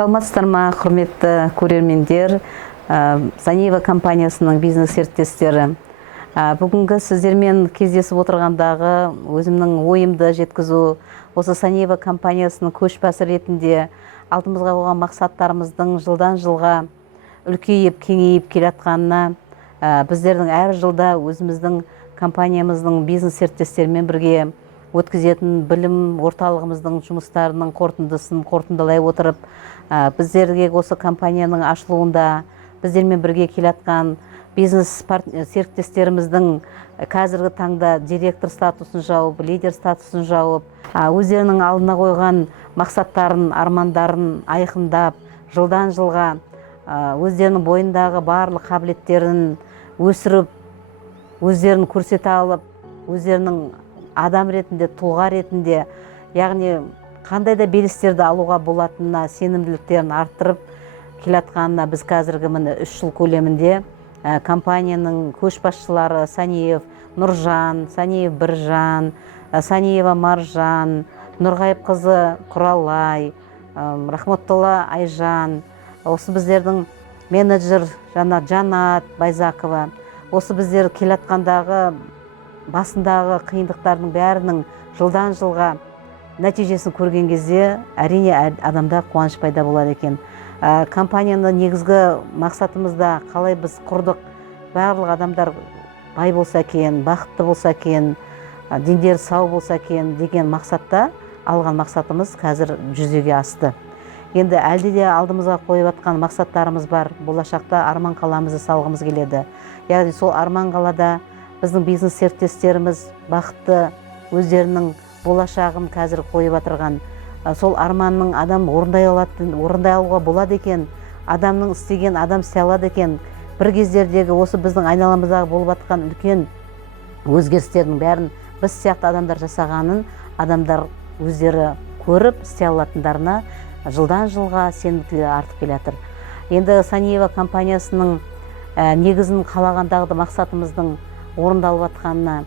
Саламатсыздар ма, құрметті көрермендер, Саниева компаниясының бизнес серіктестері. Бүгінгі сіздермен кездесіп отырғандағы өзімнің ойымды жеткізу, осы Саниева компаниясының көшбасы ретінде алдымызға қойған мақсаттарымыздың жылдан жылға үлкейіп, кеңейіп келе жатқанына, біздердің әр жылда өзіміздің компаниямыздың бизнес серіктестерімен бірге өткізетін білім орталығымыздың жұмыстарының қорытындысын қорытындылай отырып, біздерге осы компанияның ашылуында біздермен бірге келе жатқан бизнес серіктестеріміздің қазіргі таңда директор статусын жауып, лидер статусын жауып, өздерінің алдына қойған мақсаттарын, армандарын айқындап, жылдан жылға өздерінің бойындағы барлық қабілеттерін өсіріп, өздерін көрсете алып, өздерінің адам ретінде, тұлға ретінде, яғни қандай да белестерді алуға болатынына сенімділіктерін арттырып келатқанына біз қазіргі міне 3 жыл көлемінде компанияның көшбасшылары Саниев Нұржан, Саниев Біржан, Саниева Маржан, Нұрғайып қызы Құралай, Рахматтолла Айжан, осы біздердің менеджер Жанат Байзакова, осы біздер келатқандағы басындағы қиындықтардың бәрінің жылдан жылға нәтижесін көрген кезде әрине адамда қуаныш пайда болады екен. Компанияны негізгі мақсатымызда қалай біз құрдық, барлық адамдар бай болса екен, бақытты болса екен, дендері сау болса екен деген мақсатта алған мақсатымыз қазір жүзеге асты. Енді әлде де алдымызға қойып жатқан мақсаттарымыз бар, болашақта арман қаламызды салғымыз келеді. Яғни сол арман қалада біздің бизнес серіктестеріміз бақытты, өздерінің болашағын қазір қойып отырған, сол арманның адам орындай алуға болады екен, адамның істеген адам істей алады екен. Бір кездердегі осы біздің айналамыздағы болып жатқан үлкен өзгерістердің бәрін біз сияқты адамдар жасағанын адамдар өздері көріп істей алатындарына жылдан жылға сенімділігі артып келе жатыр. Енді Саниева компаниясының негізін қалағандағы мақсатымыздың орындалып жатқанына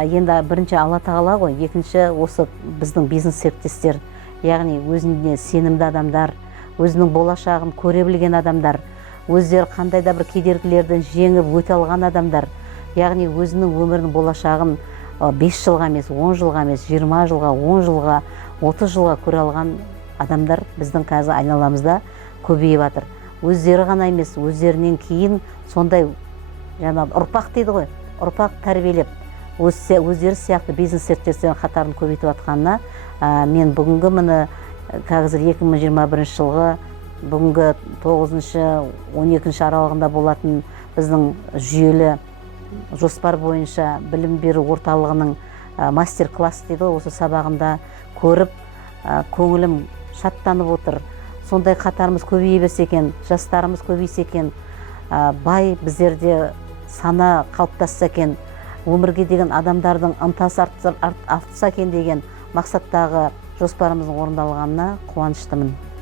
енді бірінші Алла тағала ғой, екінші осы біздің бизнес серіктестер, яғни өзіне сенімді адамдар, өзінің болашағын көре білген адамдар, өздері қандай да бір кедергілерді жеңіп өте алған адамдар, яғни өзінің өмірінің болашағын 5 жылға емес, 10 жылға емес, 20 жылға, 10 жылға, 30 жылға көре алған адамдар біздің қазір айналамызда көбейіп жатыр. Өздері ғана емес, өздерінен кейін сондай ұрпақ дейді ғой, ұрпақ тәрбиелеп, өздері сияқты бизнес серіктестердің қатарын көбейтіп жатқанына мен бүгінгі міне қазір 2021 жылғы бүгінгі 9-12 аралығында болатын біздің жүйелі жоспар бойынша білім беру орталығының мастер-класс дейді, осы сабағында көріп көңілім шаттанып отыр. Сондай қатарымыз көбейе берсе екен, жастарымыз көбейсе екен, бай біздерде сана қалыптасса екен, өмірге деген адамдардың ынтасы артса екен деген мақсаттағы жоспарымыздың орындалғанына қуаныштымын.